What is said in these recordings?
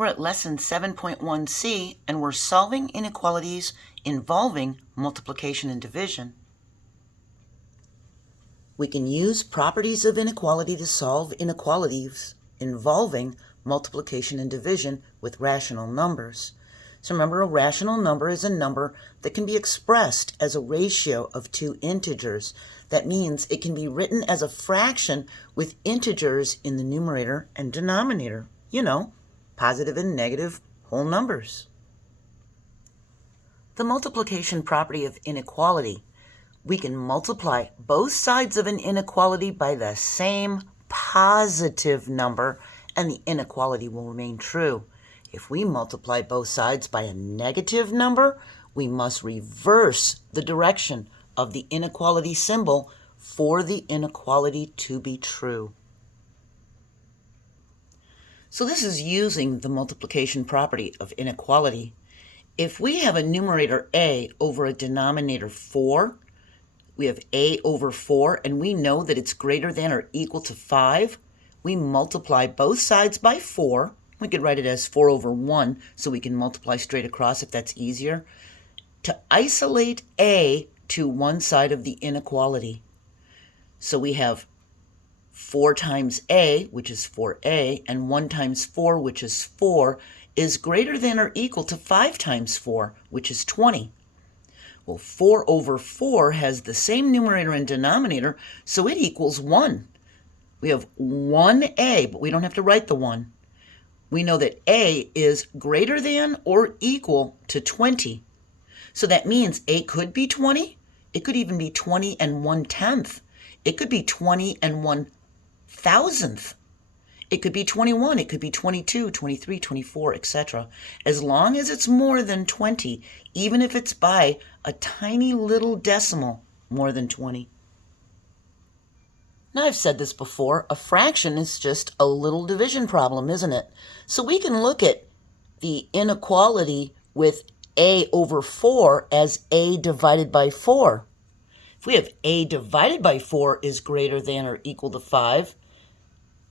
We're at lesson 7.1c, and we're solving inequalities involving multiplication and division. We can use properties of inequality to solve inequalities involving multiplication and division with rational numbers. So remember, a rational number is a number that can be expressed as a ratio of two integers. That means it can be written as a fraction with integers in the numerator and denominator. You know, positive and negative whole numbers. The multiplication property of inequality. We can multiply both sides of an inequality by the same positive number, and the inequality will remain true. If we multiply both sides by a negative number, we must reverse the direction of the inequality symbol for the inequality to be true. So this is using the multiplication property of inequality. If we have a numerator a over a denominator 4, we have a over 4, and we know that it's greater than or equal to 5, we multiply both sides by 4. We could write it as 4 over 1, so we can multiply straight across if that's easier, to isolate a to one side of the inequality. So we have 4 times a, which is 4a, and 1 times 4, which is 4, is greater than or equal to 5 times 4, which is 20. Well, 4 over 4 has the same numerator and denominator, so it equals 1. We have 1a, but we don't have to write the 1. We know that a is greater than or equal to 20. So that means a could be 20. It could even be 20 and 1/10. It could be 20 and 1,000th. It could be 21, it could be 22, 23, 24, etc. As long as it's more than 20, even if it's by a tiny little decimal more than 20. Now, I've said this before, a fraction is just a little division problem, isn't it? So we can look at the inequality with a over 4 as a divided by 4. If we have a divided by 4 is greater than or equal to 5,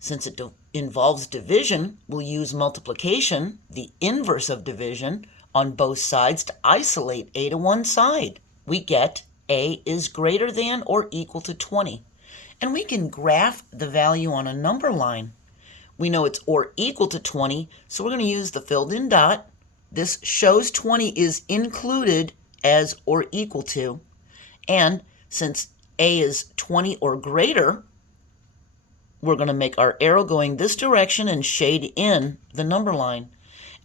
since it involves division, we'll use multiplication, the inverse of division, on both sides to isolate a to one side. We get a is greater than or equal to 20. And we can graph the value on a number line. We know it's or equal to 20, so we're going to use the filled in dot. This shows 20 is included as or equal to. And since a is 20 or greater, we're going to make our arrow going this direction and shade in the number line.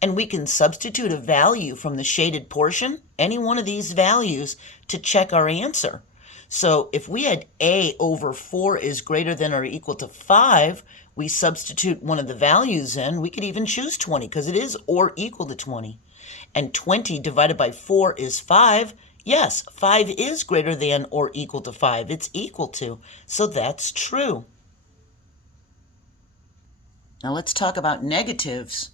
And we can substitute a value from the shaded portion, any one of these values, to check our answer. So if we had a over 4 is greater than or equal to 5, we substitute one of the values in. We could even choose 20 because it is or equal to 20. And 20 divided by 4 is 5. Yes, 5 is greater than or equal to 5. It's equal to. So that's true. Now let's talk about negatives.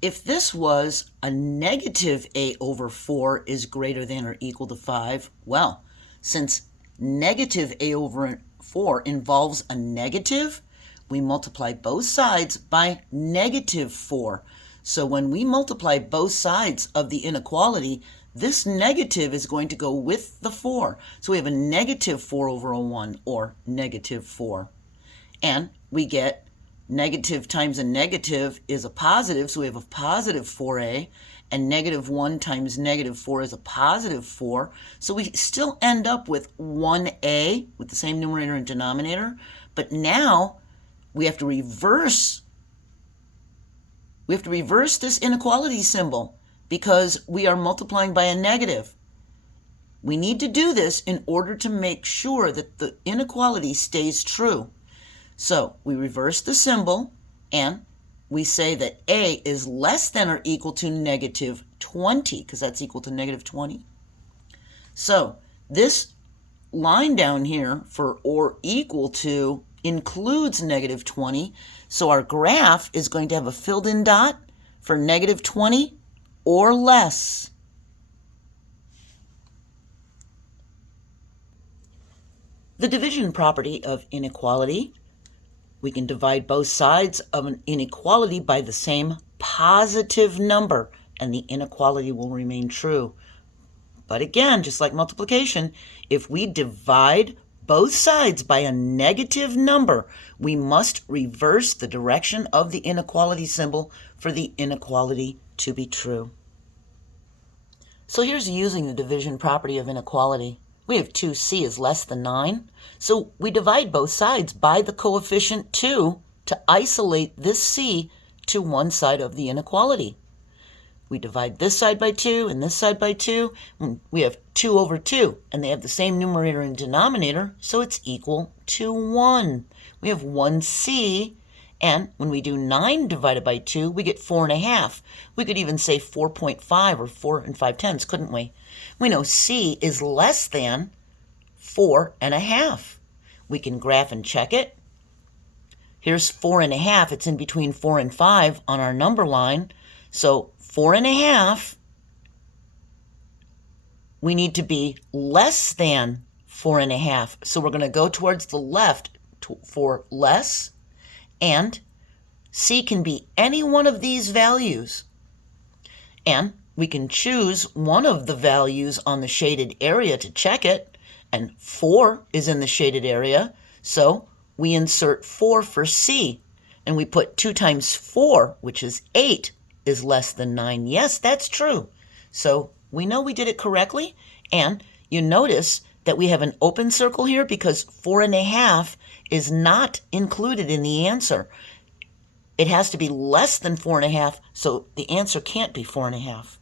If this was a negative a over 4 is greater than or equal to 5, well, since negative a over 4 involves a negative, we multiply both sides by negative 4. So when we multiply both sides of the inequality, this negative is going to go with the 4. So we have a negative 4 over a 1, or negative 4. And we get negative times a negative is a positive, so we have a positive 4a, and negative 1 times negative 4 is a positive 4. So we still end up with 1a with the same numerator and denominator, but now we have to reverse this inequality symbol because we are multiplying by a negative. We need to do this in order to make sure that the inequality stays true. So we reverse the symbol, and we say that a is less than or equal to negative 20, because that's equal to negative 20. So this line down here for or equal to includes negative 20. So our graph is going to have a filled in dot for negative 20 or less. The division property of inequality. We can divide both sides of an inequality by the same positive number, and the inequality will remain true. But again, just like multiplication, if we divide both sides by a negative number, we must reverse the direction of the inequality symbol for the inequality to be true. So here's using the division property of inequality. We have 2c is less than 9, so we divide both sides by the coefficient 2 to isolate this c to one side of the inequality. We divide this side by 2 and this side by 2. We have 2 over 2, and they have the same numerator and denominator, so it's equal to 1. We have 1c, and when we do 9 divided by 2, we get 4.5. We could even say 4.5 or 4 and 5/10, couldn't we? We know c is less than 4.5. We can graph and check it. Here's 4.5. It's in between 4 and 5 on our number line. So 4.5, we need to be less than 4.5. So we're going to go towards the left for less, and c can be any one of these values. And we can choose one of the values on the shaded area to check it, and 4 is in the shaded area, so we insert 4 for c, and we put 2 times 4, which is 8, is less than 9. Yes, that's true. So we know we did it correctly, and you notice that we have an open circle here because 4.5 is not included in the answer. It has to be less than 4.5, so the answer can't be 4.5.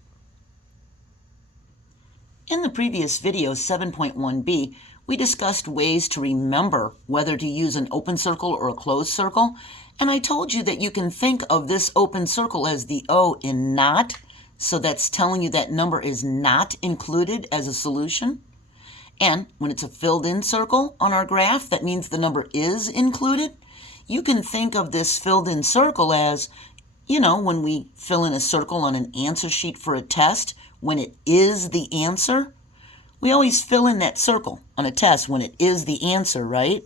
In the previous video, 7.1b, we discussed ways to remember whether to use an open circle or a closed circle, and I told you that you can think of this open circle as the O in not, so that's telling you that number is not included as a solution. And when it's a filled-in circle on our graph, that means the number is included. You can think of this filled-in circle as, when we fill in a circle on an answer sheet for a test, when it is the answer, we always fill in that circle on a test when it is the answer, right?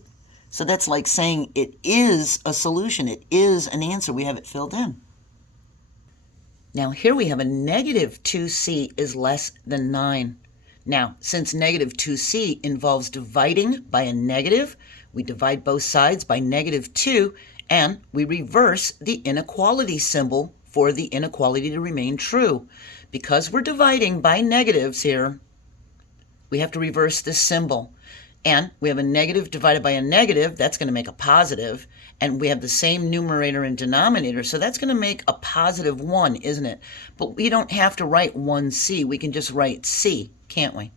So that's like saying it is a solution. It is an answer. We have it filled in. Now here we have a negative 2c is less than 9. Now, since negative 2c involves dividing by a negative, we divide both sides by negative 2, and we reverse the inequality symbol for the inequality to remain true. Because we're dividing by negatives here, we have to reverse this symbol. And we have a negative divided by a negative, that's going to make a positive. And we have the same numerator and denominator, so that's going to make a positive 1, isn't it? But we don't have to write 1c, we can just write c, can't we?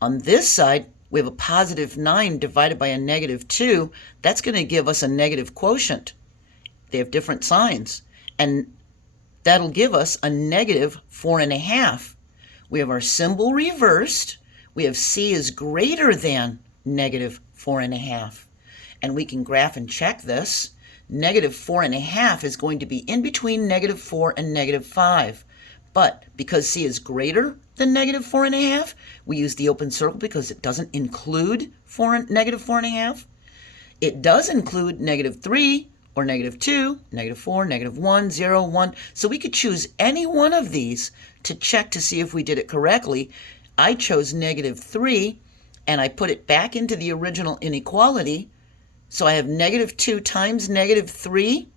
On this side, we have a positive 9 divided by a negative 2. That's going to give us a negative quotient. They have different signs. And that'll give us a negative 4.5. We have our symbol reversed. We have c is greater than negative 4.5. And we can graph and check this. Negative 4.5 is going to be in between negative 4 and negative 5. But because c is greater than negative 4.5, we use the open circle because it doesn't include negative 4.5. It does include negative 3 or negative 2, negative 4, negative 1, 0, 1. So we could choose any one of these to check to see if we did it correctly. I chose negative 3, and I put it back into the original inequality. So I have negative 2 times negative 3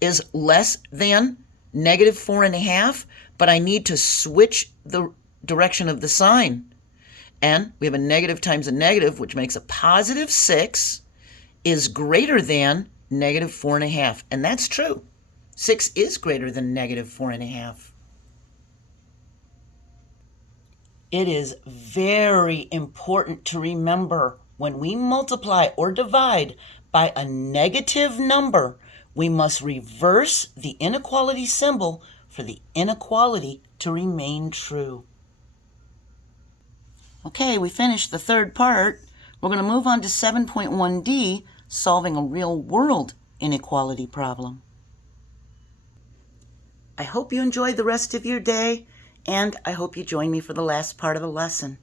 is less than negative 4.5, but I need to switch the direction of the sign. And we have a negative times a negative, which makes a positive 6, is greater than negative 4.5. And that's true. 6 is greater than negative 4.5. It is very important to remember when we multiply or divide by a negative number, we must reverse the inequality symbol for the inequality to remain true. Okay, we finished the third part. We're going to move on to 7.1d, solving a real-world inequality problem. I hope you enjoyed the rest of your day, and I hope you join me for the last part of the lesson.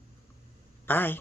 Bye.